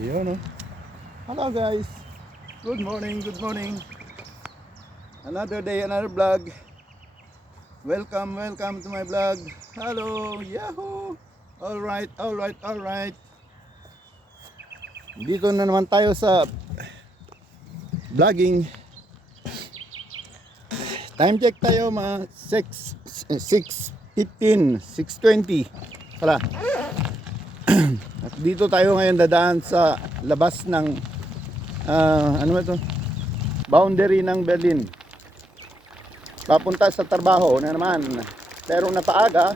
Yun, oh. Hello guys. Good morning, good morning. Another day, another vlog. Welcome to my vlog. Hello, yahoo. Alright. Dito na naman tayo sa vlogging. Time check tayo mga 6:15, 6:20 pala. At dito tayo ngayon dadaan sa labas ng ano ba ito? Boundary ng Berlin. Papunta sa trabaho na naman. Pero napaaga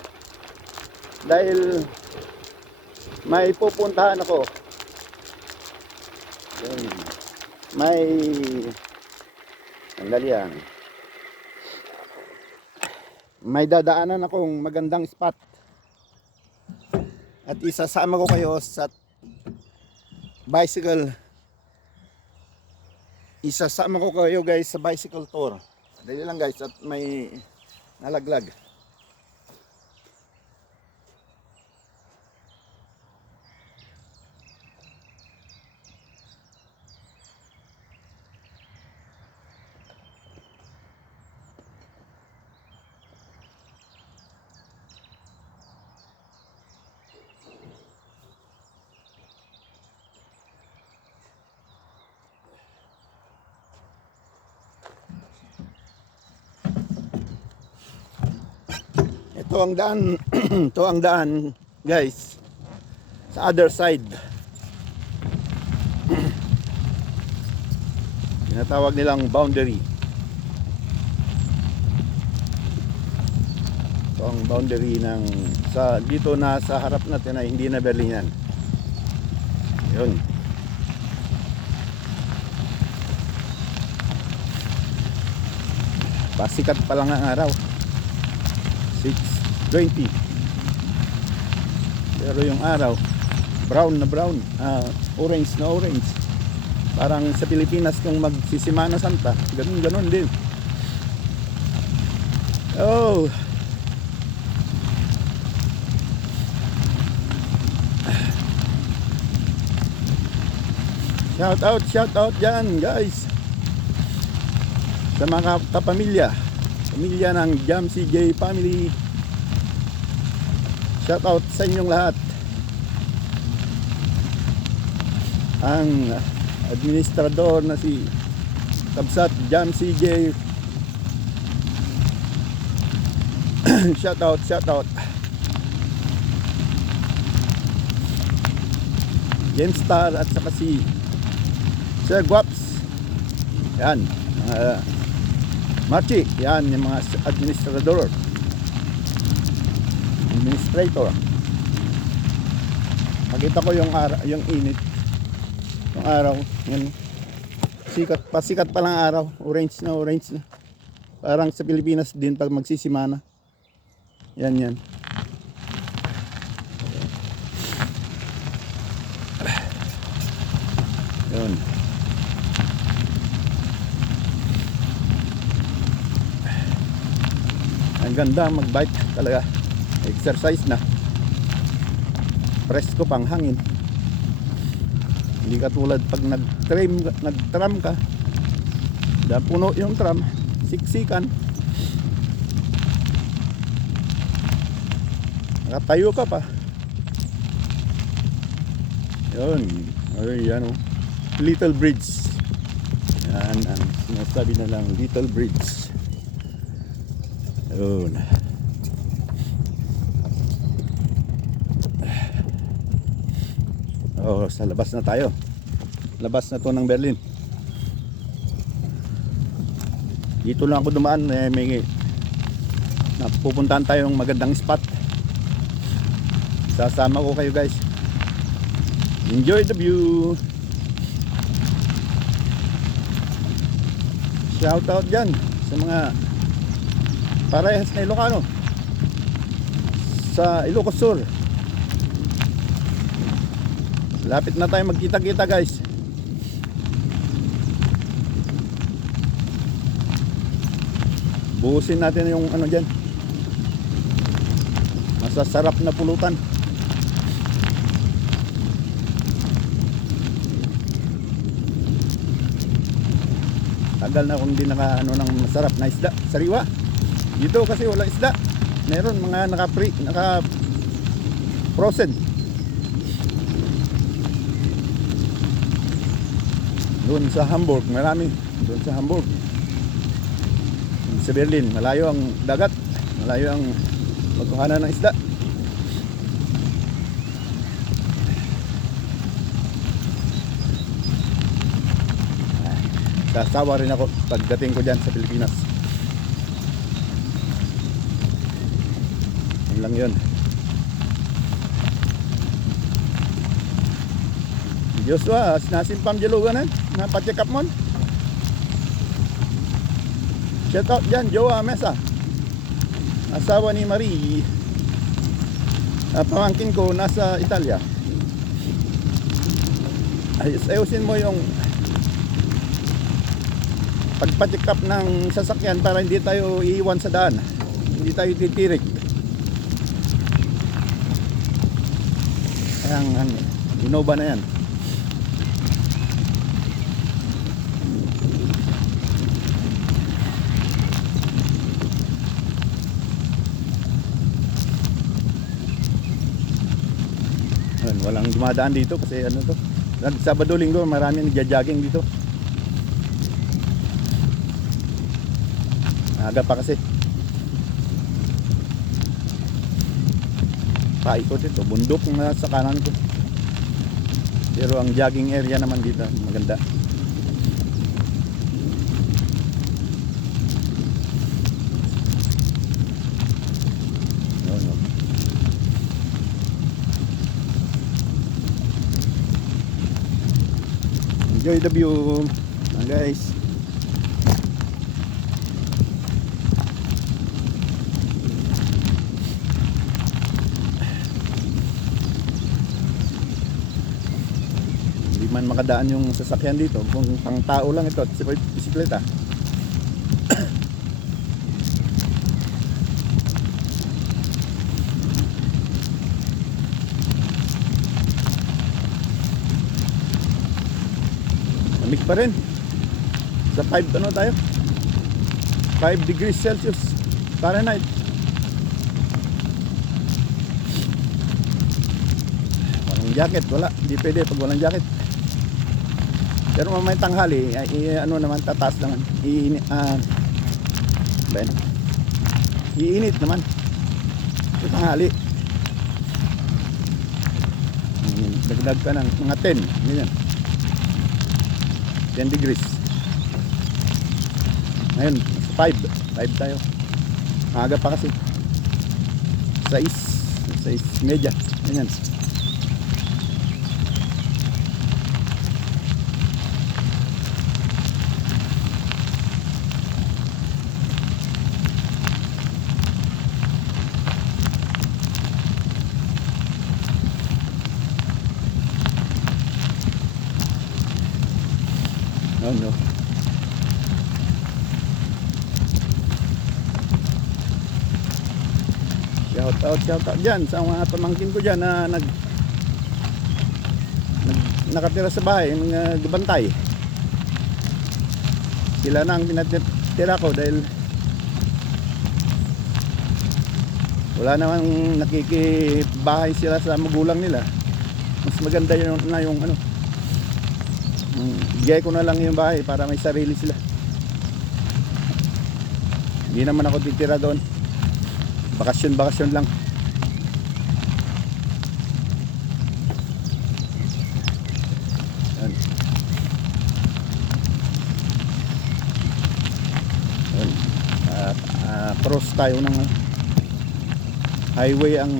dahil may pupuntahan ako. May andalian. May dadaanan akong magandang spot. At isasama ko kayo sa bicycle. Isasama ko kayo guys sa bicycle tour. Dali lang guys at may nalaglag. Ito ang daan, ito ang daan guys sa other side. Tinatawag nilang boundary. Ito ang boundary ng sa dito na sa harap natin ay hindi na Berlin yan. Yun. Pasikat pa lang ang araw. 6:20. Pero yung araw brown na brown, orange na orange. Parang sa Pilipinas kung magsisimana Santa, ganun din. Oh. Shout out dyan guys sa mga kapamilya ng Jam CJ family. Shout out sa inyong lahat. Ang administrador na si Kabsat Jam CJ. Shout out. Genstar at saka si Sir Guaps. Yan. Marchi, yan yung mga administrator. Makita ko yung yung init. Yung araw, yan. Pasikat pa lang araw, orange na. Parang sa Pilipinas din pag magsisimana. Yan. Yun. Ang ganda magbike talaga. Exercise na. Presko pang hangin. Hindi katulad pag nag-tram ka. Puno yung tram. Siksikan. Nakatayo ka pa. Yun. Yan o. Little Bridge. Yan ang sinasabi na lang, Little Bridge. Yun. Oh, sa labas na tayo. Labas na to ng Berlin. Dito lang ako dumaan, may napupuntahan tayong magandang spot. Sasama ko kayo guys. Enjoy the view. Shout out dyan sa mga parehas na Ilocano sa Ilocos Sur. Lapit na tayo magkita-kita guys. Buhusin natin yung ano dyan. Masasarap na pulutan. Tagal na akong hindi naka ano ng masarap na isda, sariwa. Dito kasi wala isda. Meron mga naka frozen. Doon sa Hamburg, marami. Doon sa Hamburg. Sa Berlin, malayo ang dagat. Malayo ang magkuhanan ng isda. Sasawa rin ako pagdating ko dyan sa Pilipinas. Yun lang yun. Joshua, sinasimpam jalugan eh. Napacheck up mon. Shout out dyan, Joa Mesa. Asawa ni Marie. Pamangkin ko nasa Italia. Ayusin mo yung pagpa-check up ng sasakyan para hindi tayo iiwan sa daan, hindi tayo titirik. Ang Innova na yan. Walang dumadaan dito kasi ano to, Sabado Linggo marami nagja-jogging dito. Aga pa kasi. Paikot ito, bundok na sa kanan ko. Pero ang jogging area naman dito maganda. No. Enjoy the view, guys. Hindi man makadaan yung sasakyan dito kung pang tao lang ito at bisikleta. Lamig pa rin. Sa 5 ano tayo? 5 degrees Celsius Fahrenheit. Walang jacket, wala. Hindi pwede pag walang jacket. Pero mamay tanghali, ano naman, tataas naman. Iinit naman. Sa tanghali. Dagdag ka ng mga 10. Ganyan. 10 degrees. Ngayon, 5 tayo. Maaga pa kasi. 6 media. Ganyan. No. Shout out dyan sa mga pamangkin ko dyan na nakatira sa bahay, mga gabantay. Sila na ang pinatira ko dahil wala namang nakikibahay sila sa magulang nila. Mas maganda yun na yung ano, bigay ko na lang yung bahay para may sarili sila. Hindi naman ako titira doon. Bakasyon lang. Cross tayo ng highway ang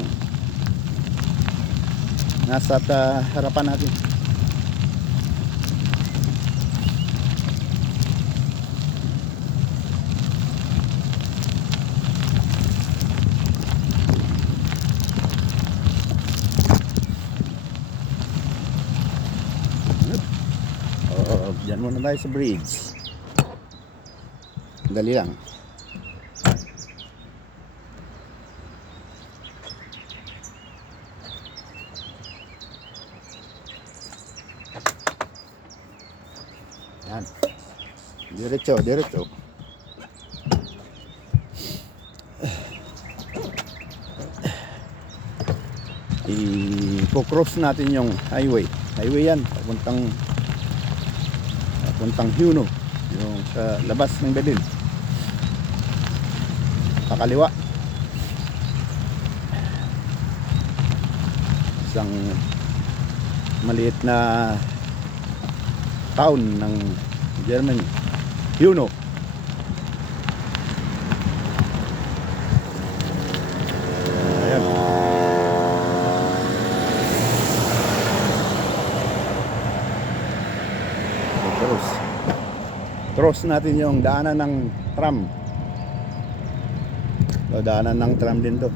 nasa harapan natin. Diyan muna tayo sa bridge. Dali lang. Yan. Diretso, diretso. I-cross natin yung highway. Highway yan, papuntang Huno. Yung sa labas ng Berlin. Pakaliwa. Isang maliit na town ng Germany. Huno. Ayan. Cross natin yung daanan ng tram. O, daanan ng tram din to.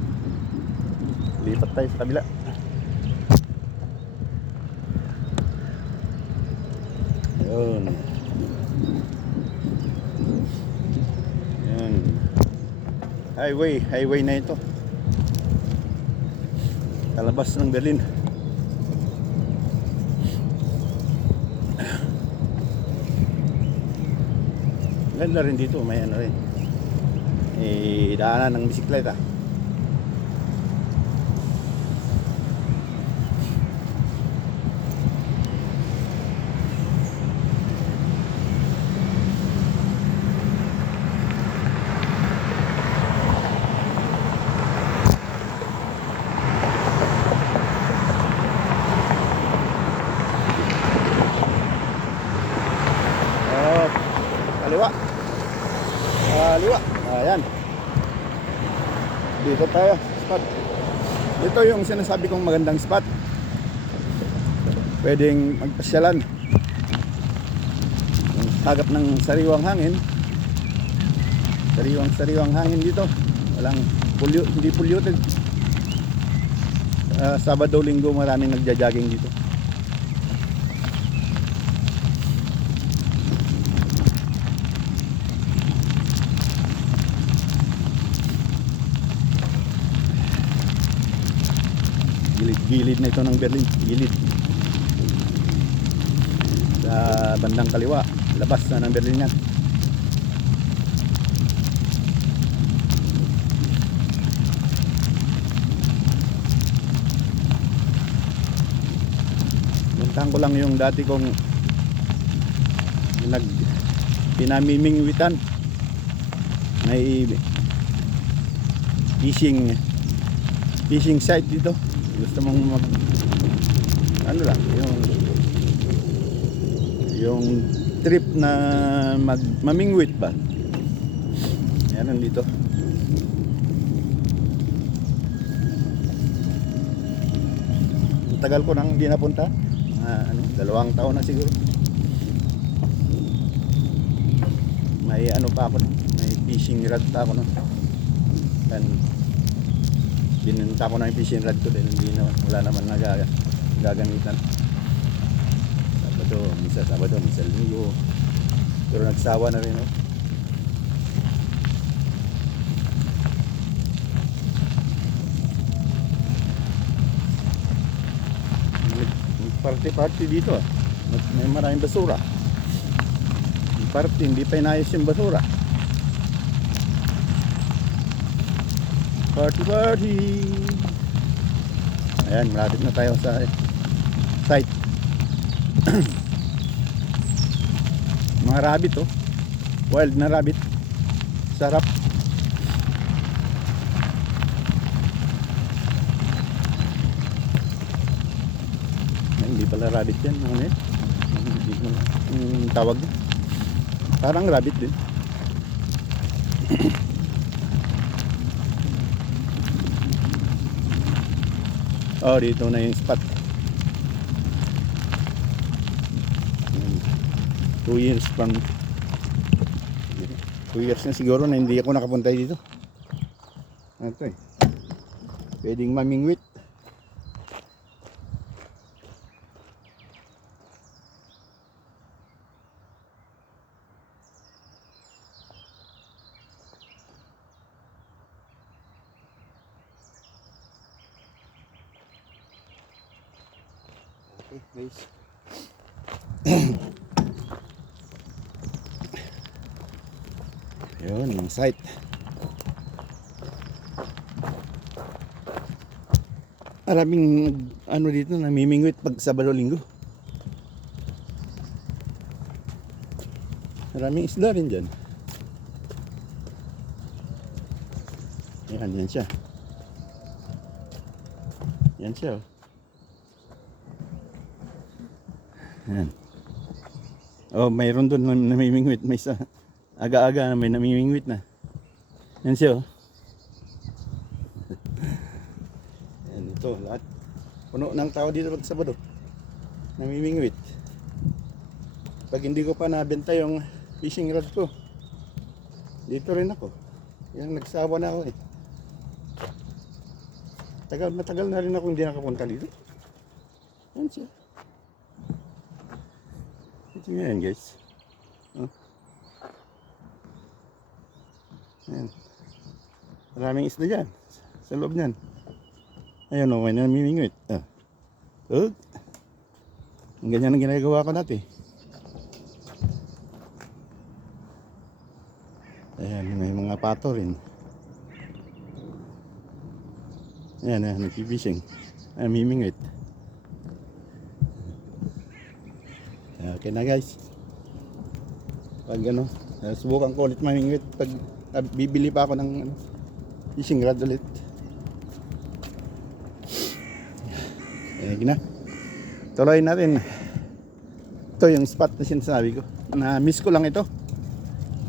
Lipat tayo sa kabila. Yun. Yun. Highway na ito. Kalabas ng Berlin. Ganda rin dito, may ano rin. Daanan ng bisikleta. Kaliwa. Kaliwa. Ayan. Dito tayo, spot. Ito yung sinasabi kong magandang spot. Pwedeng magpasyalan. Hagap ng sariwang hangin. Sariwang hangin dito. Walang hindi polluted. Sabado, Linggo maraming nagja-jogging dito. Gilid na ito ng Berlin. Gilid. Sa bandang kaliwa. Labas na ng Berlin yan. Puntahan ko lang yung dati kong pinamimingwitan. May fishing site dito. Gusto mong ano lang yung trip na mamingwit ba, yan nandito. Tagal ko nang hindi napunta, 2 taon na siguro. May ano pa ako, may fishing rod pa ako, no? And binenta ko na yung fishing rod ko dahil wala naman nagagamitan. Sabado, minsan Linggo. Pero nagsawa na rin, no? Party dito, ah. May maraming basura. Party, hindi pa inayos yung basura. Party. Ayan, malapit na tayo sa site. Mga rabbit, oh. Wild na rabbit. Sarap. Ay, hindi pala rabbit yan. Ano yan? Tawag din. Parang rabbit din. Oh, dito na yung spot. 2 years na siguro na hindi ako nakapunta dito. Ito, pwedeng mamingwit. Okay, guys. Yun, yung site. Maraming ano dito namimingwit pag Sabado Linggo. Maraming isda rin dyan. Yan siya. Yan siya, oh. Yan. Oh, mayroon doon na namimingwit. May isa. Aga-aga na may namimingwit na. Yan siya, oh. Yan ito, lahat. Puno ng tao dito pag Sabado. Namimingwit. Pag hindi ko pa nabenta yung fishing rod ko, dito rin ako. Yan, nagsawa na ako eh. Matagal na rin ako hindi nakapunta dito. Yan siya. Ito nga yan, guys. Oh. Yan. Maraming isda dyan. Sa loob niyan. Ayun o, may namimingwit. Ah. Oh. Ang ganyan ang ginagawa ko dati. Ayan, may mga pato rin. Ayan, nagpipishing. Namimingwit. Okay na, guys. Pag ano, subukan ko ulit mamingwit. Pag bibili pa ako ng fishing rod ulit. Ayan na. Tuloy natin. Ito yung spot na sinasabi ko. Na-miss ko lang ito.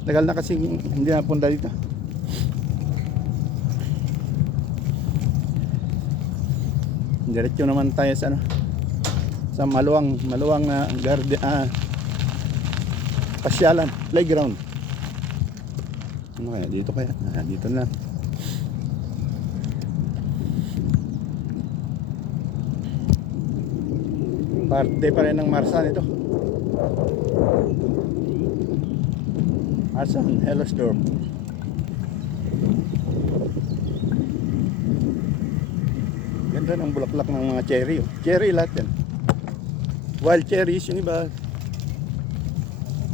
Tagal na kasi hindi napunta dito. Diretso naman tayo sa ano, sa maluwang na garden, pasyalan, playground. Ano kaya dito kaya? Dito na. Parte pa rin ng Marsan ito. Marsan, Hellersdorf. Ganda ng bulaklak ng mga cherry. Oh. Cherry lahat yan. Wild cherries yun iba.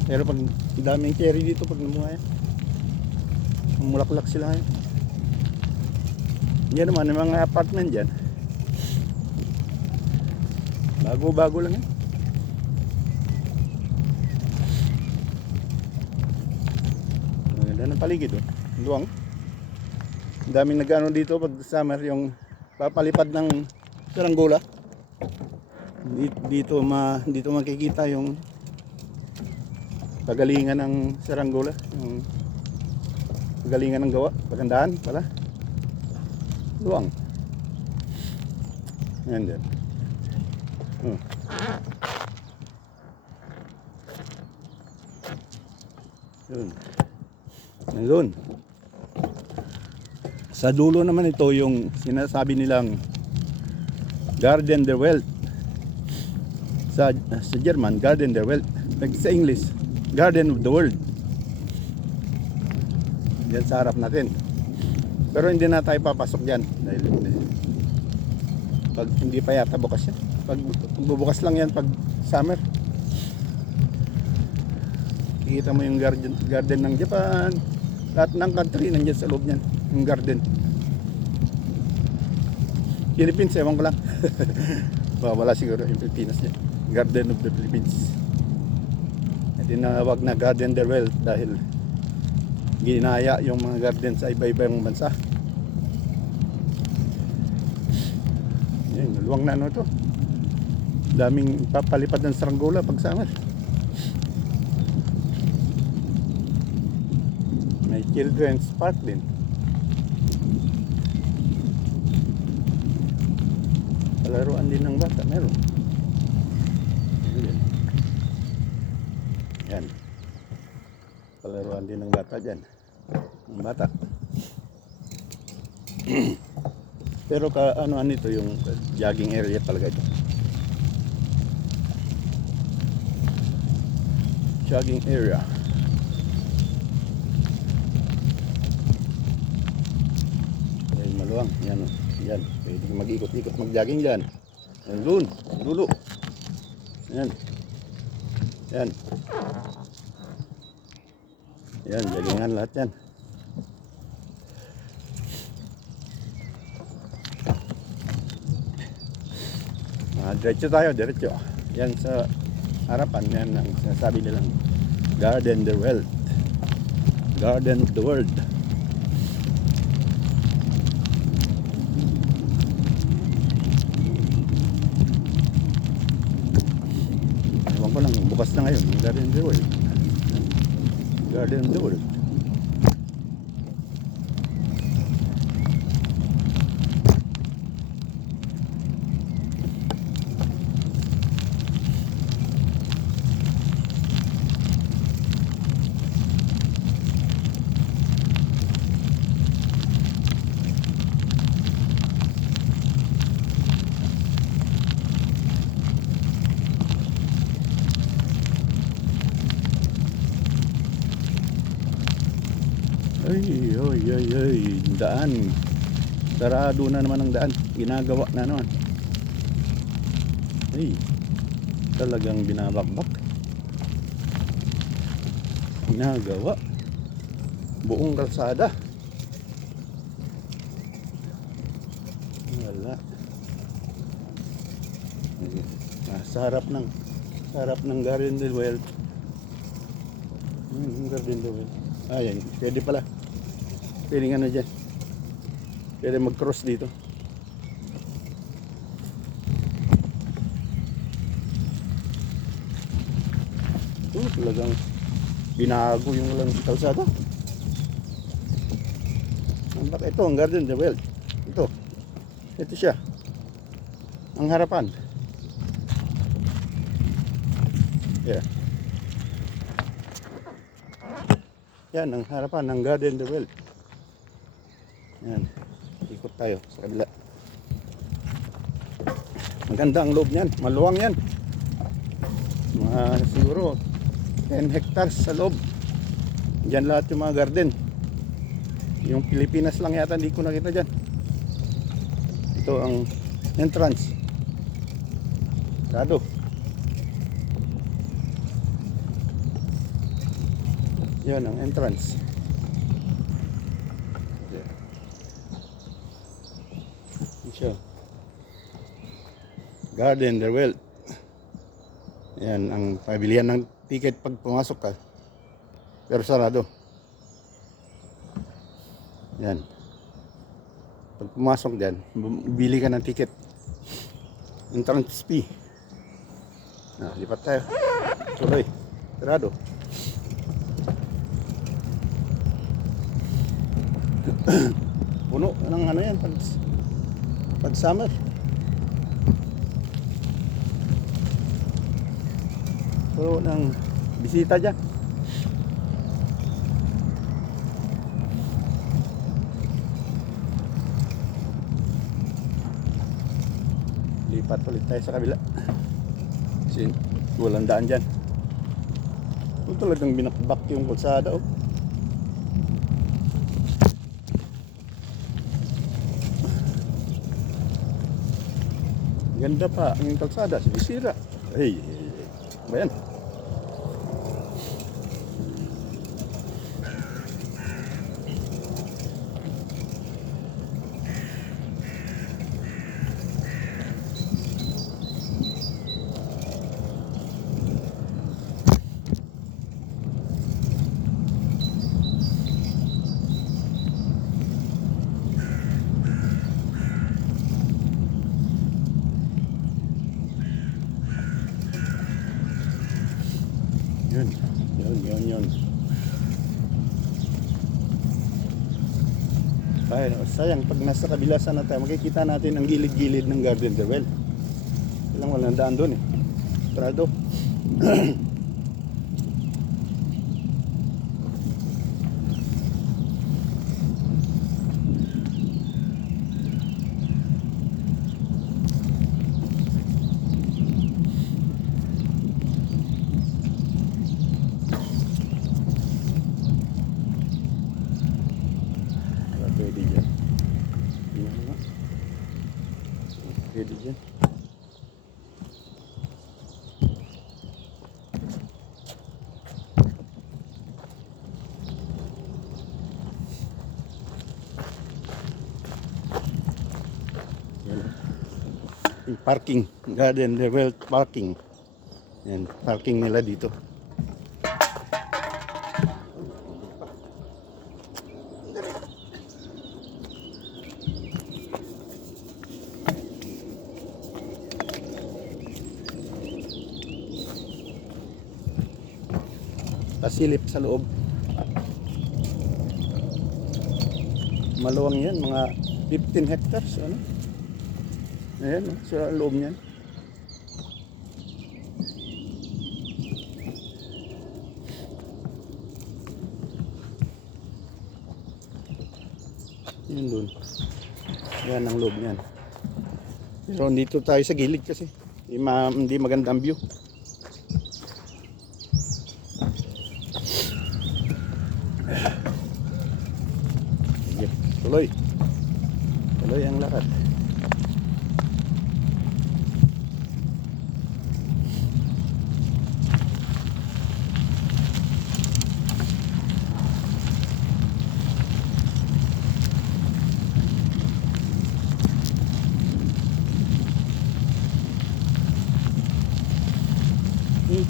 Pero pag daming cherry dito pag namuha yan, mulaklak sila yan. Yan naman yung mga apartment dyan. Bago-bago lang yan. Ganda ng paligid, oh. Luwang. Ang daming nag-ano dito pag summer, yung papalipad ng saranggola. Dito makikita yung pagalingan ng saranggola, yung pagalingan ng gawa, pagandahan pala. Luwang. Yan din. Yun. Nandun. Sa dulo naman ito yung sinasabi nilang Garden der Welt. Sa German, Garden der Welt. Sa English, Garden of the World. Yan sa harap natin. Pero hindi na tayo papasok dyan. Dahil pag hindi pa yata bukas yan. Pag bubukas lang yan pag summer. Kikita mo yung garden ng Japan. Lahat ng country nandiyan sa loob niyan. Yung garden. Philippines, ewan ko lang. Wala siguro yung Pilipinas niya. Garden of the Philippines. Tinawag na Garden der Welt dahil ginaya yung mga garden sa iba-ibang bansa. Yan, luwang na ano ito. Daming papalipad ng saranggola pag summer. May children's park din. Palaruan din ng bata, meron. Yan. Palaruan din ng bata dyan. Ng bata. Pero ano ito yung jogging area talaga ito. Jogging area. Yan maluwang. Yan o. Yan. Pwede mag-ikot-ikot mag-jogging dyan. Yan doon. Dulo. Yan. Yan. Yan, galingan lahat yan. Diretso tayo, diretso. Yan sa harapan, yan ang sinasabi nilang Garden the World. Garden of the World. Ewan ko lang, bukas na ngayon yung Garden of the World. Garden of the World. Ay, daan. Sarado na naman ang daan. Ginagawa na naman. Ay, talagang binabakbak. Ginagawa. Buong kalsada. Wala. Sa harap ng Garden del Well. Garden del Well. Ayan, pwede pala. Pwede nga na dyan. Pwede mag-cross dito. Talagang binago yung walang kalsada. Ito ang Garden the Well. Ito siya. Ang harapan. Yeah. Yan ang harapan ng Garden the Well. Yan. Ikot tayo sa kabila. Maganda ang loob niyan. Maluwang yan. Siguro 10 hectares sa loob. Diyan lahat yung mga garden. Yung Pilipinas lang yata hindi ko nakita dyan. Ito ang entrance. Sarado. Yan ang entrance. Siya. Garden the Well. Yan ang pabilihan ng ticket pag pumasok ka. Pero sarado. Yan. Pag pumasok dyan, bili ka ng ticket. Entrance fee. Lipat tayo. Tuloy. Sarado. Puno ng ano yan pag summer. Puno ng bisita dyan. Lipat ulit tayo sa kabila kasi walang daan dyan. Talagang binakbak yung kalsada. Ganda pa ang kalsada, sinisira. Ay, ba yan? Yun. Ay, sayang pag nasa kabila sana tayo, makikita natin ang gilid-gilid ng Garden the Well. Kailang walang daan doon eh. Sarado. Pwede dyan. Yung parking, Garden Wealth parking. Yan, parking nila dito. Pasilip sa loob. Maluwang yan, mga 15 hectares, ano? Ayan, sa loob niyan. Yun dun. Yan ang loob niyan. Pero dito tayo sa gilid kasi. Hindi magandang view. Sige, tuloy. Tuloy ang lakad.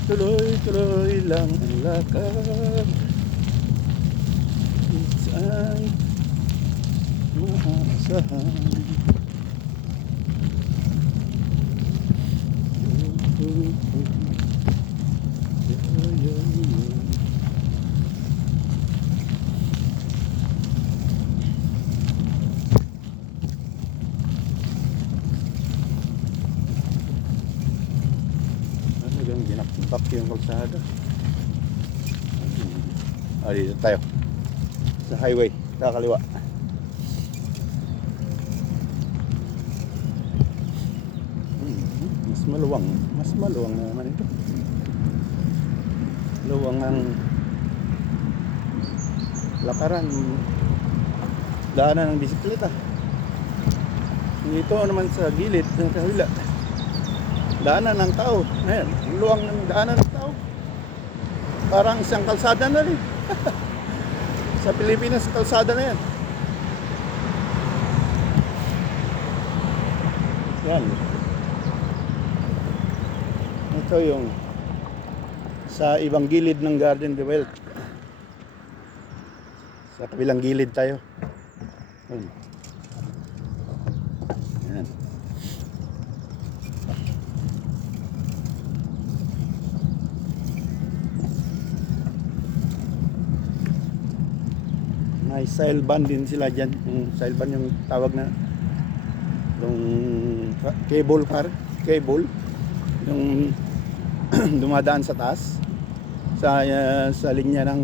Tuloy-tuloy lang ang lakad. Saan maasahan. Ginakbak yung kalsada. Dito tayo sa highway, sa kaliwa. Mas maluwang na naman ito. Luwang ang lakaran, daanan ng bisikleta. Dito naman sa gilid ng kabila, daanan ng tao. Ayan, luwang ng daanan ng tao. Parang isang kalsada na rin. Sa Pilipinas, kalsada na yan. Yan. Ito yung sa ibang gilid ng Garden de Wealth. Sa kabilang gilid tayo. Yan. Yan. May sail band din sila dyan. Yung sail band yung tawag na yung cable car. Cable. Yung dumadaan sa taas. Sa linya ng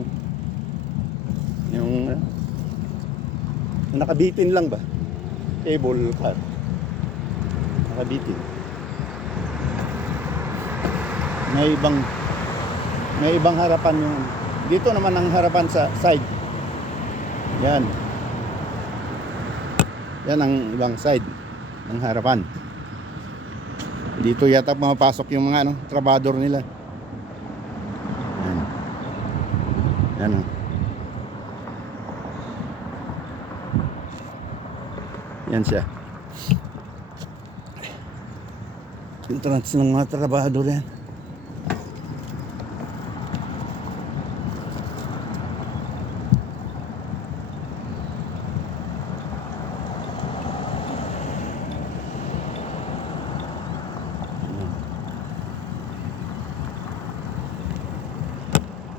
yung nakabitin lang ba? Cable car. Nakabitin. May ibang harapan yung dito naman ang harapan sa side. Yan. Yan ang ibang side ng harapan. Dito yata mapasok yung mga trabador nila. Yan. Yan. Yan siya. Entrance ng mga trabador yan.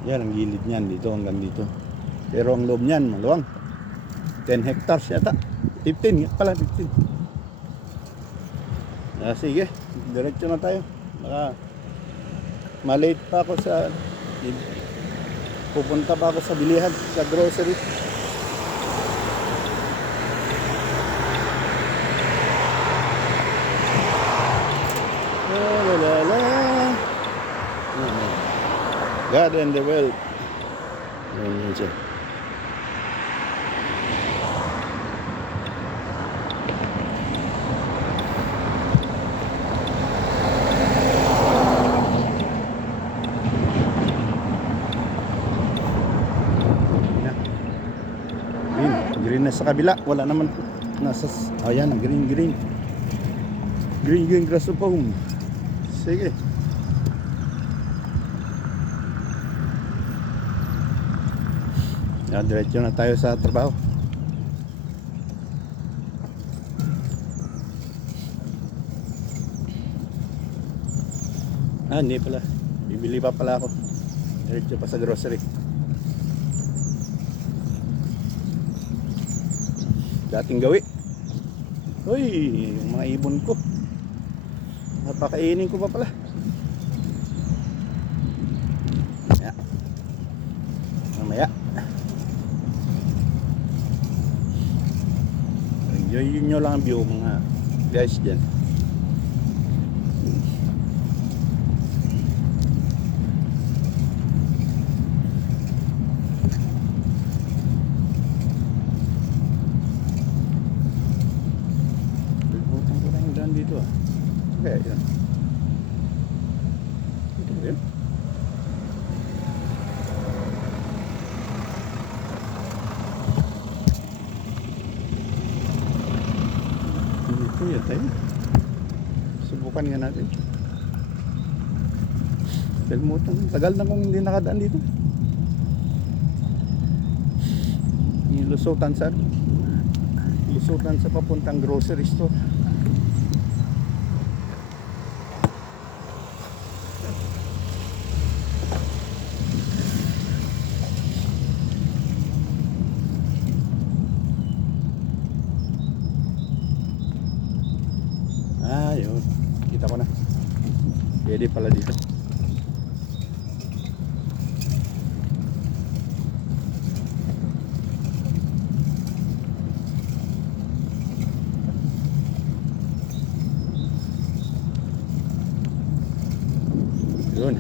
Yan ang gilid niyan dito hanggang dito. Pero ang loob niyan maluwang. 10 hectares yata. 15 pala, 15. Sige, diretso na tayo. Baka malate pa ako sa pupunta pa ako sa bilihan, sa grocery. Garden de Wealth. Yan siya. Green na sa kabila. Wala naman. Ayan, green. Green Grassopome. Sige. Diretso na tayo sa trabaho. Hindi pala. Bibili pa pala ako. Diretso pa sa grocery. Dating gawi. Uy, yung mga ibon ko. Napakainin ko pa pala. Mamaya. Mamaya. Enjoy nyo lang ang view mga guys dyan. Dito okay, yun. Ito ba yun? Dito yun tayo. Subukan nga natin. Kalimutan. Tagal na kong hindi nakadaan dito. Lusutan sa papuntang grocery store. Yun. Kita ko na. Pwede pala dito. Yun.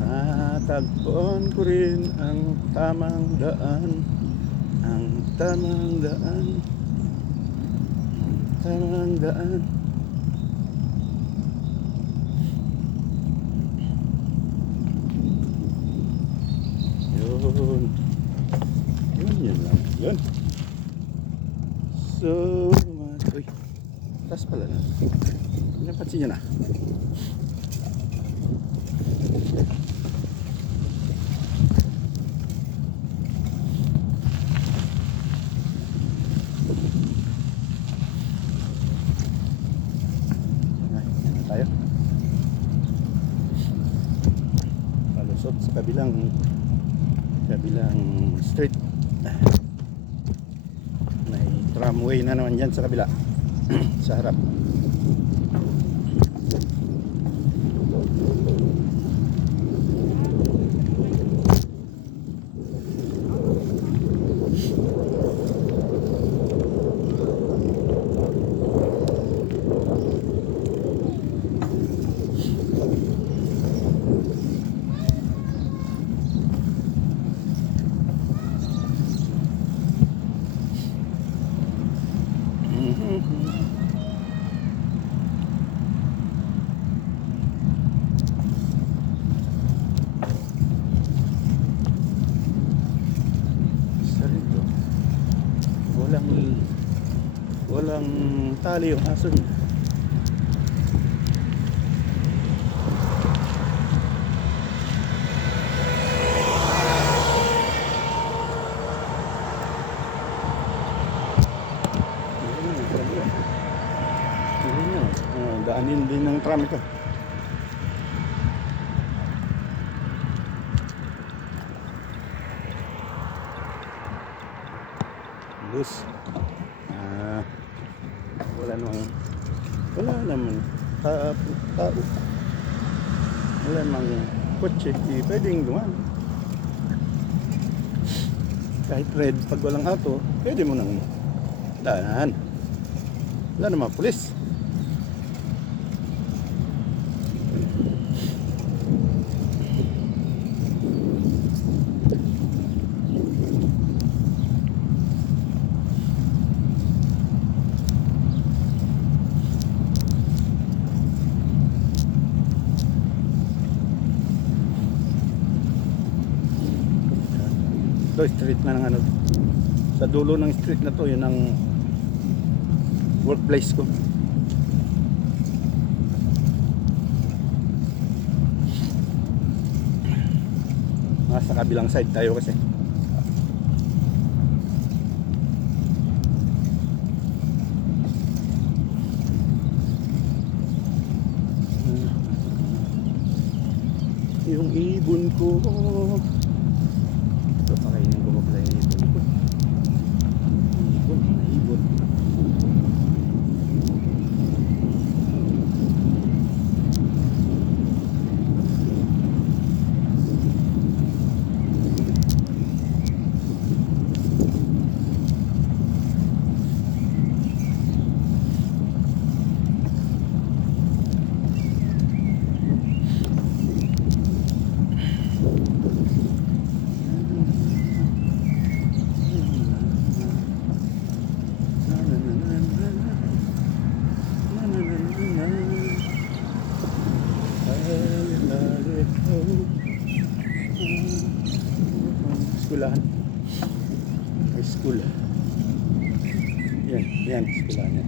Natagpuan ko rin ang tamang daan. Ang tamang daan. Tamang daan. Yun lang. Yun. So much. Uy, tas pala na. Napansin nyo na. Tayo palusot sa kabilang street. May tramway na naman dyan sa kabila. Sa harap. Walang tali yung aso niya. Daanin din ng tram ito. Bus. Wala naman tao. Wala namang kotse, pwedeng dumaan. Kahit red, pag walang auto, pwede mo nang daanan. Wala namang pulis. Ito, street na ng ano. Sa dulo ng street na to, yun ang workplace ko. Nasa kabilang side tayo kasi. Yung ibon ko. Ito, pakainin ko mapala yung ibon ko. Ibon. Skulahan. May school. Yan, skulahan yan.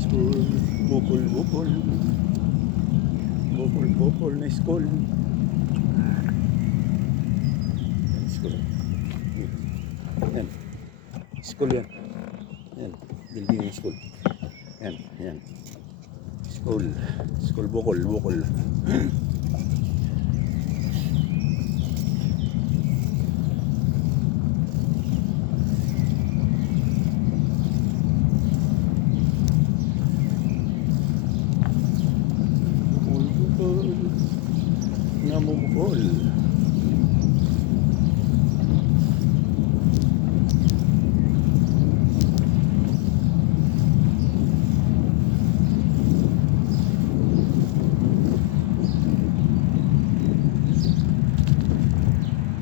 School, bukol na school. Yan. School yan. Yan. Building ng school. Yan. School bukol. Namumukol.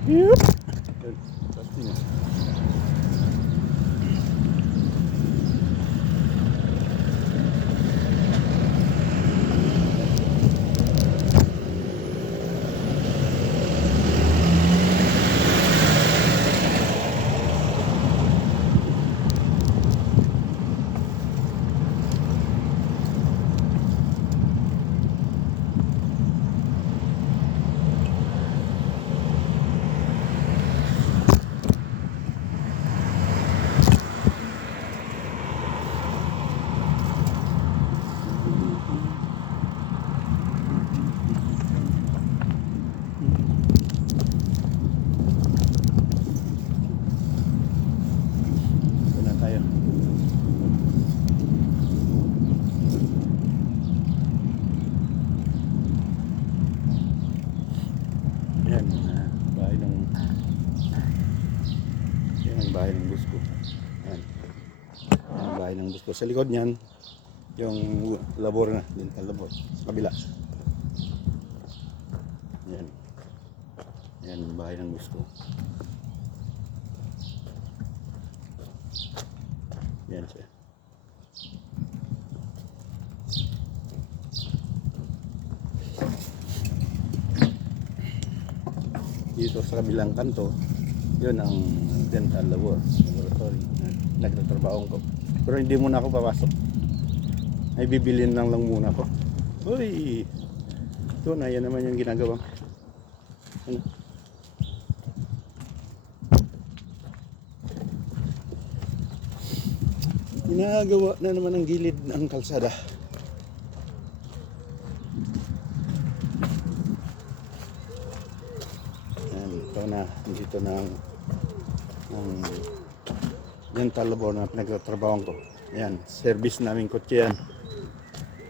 Yup. Pastinya. Bahay ng bus ko. Yan. Yan, bahay ng bus ko. Sa likod niyan, yung labor na, dental labor. Sa kabila. Yan. Yan, bahay ng bus ko. Yan siya. Dito sa kabilang kanto, yun ang dental laboratory na nagtatrabaho ko. Pero hindi muna ako papasok. Ay bibilin lang muna ako. Uy! Ito na, yan naman yung ginagawa. Ano? Ginagawa na naman ang gilid ng kalsada. Yan, ito na, dito na ang dental labor na pinagtatrabaho ko. Yan, service namin kotse yan.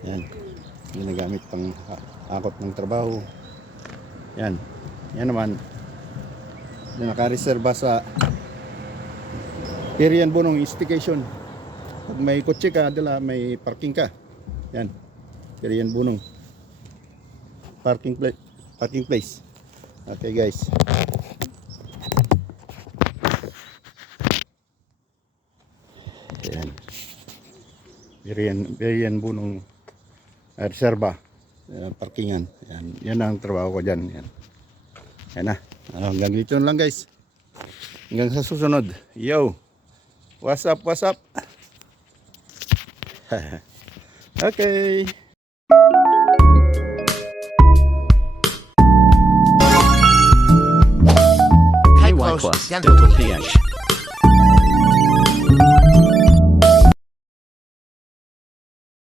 Yan, ginagamit pang akot ng trabaho. Yan, yan naman na nakareserba sa Perian Bunong Station. Pag may kotse ka, dala may parking ka. Yan, Perian Bunong parking place. Okay guys. Yan. Perian Bunong reserba. Parkingan. Yan ang trabaho ko dyan. Yan na. Hanggang dito lang guys. Hanggang sa susunod. Yo. What's up? Okay. K-Plus Dental PH.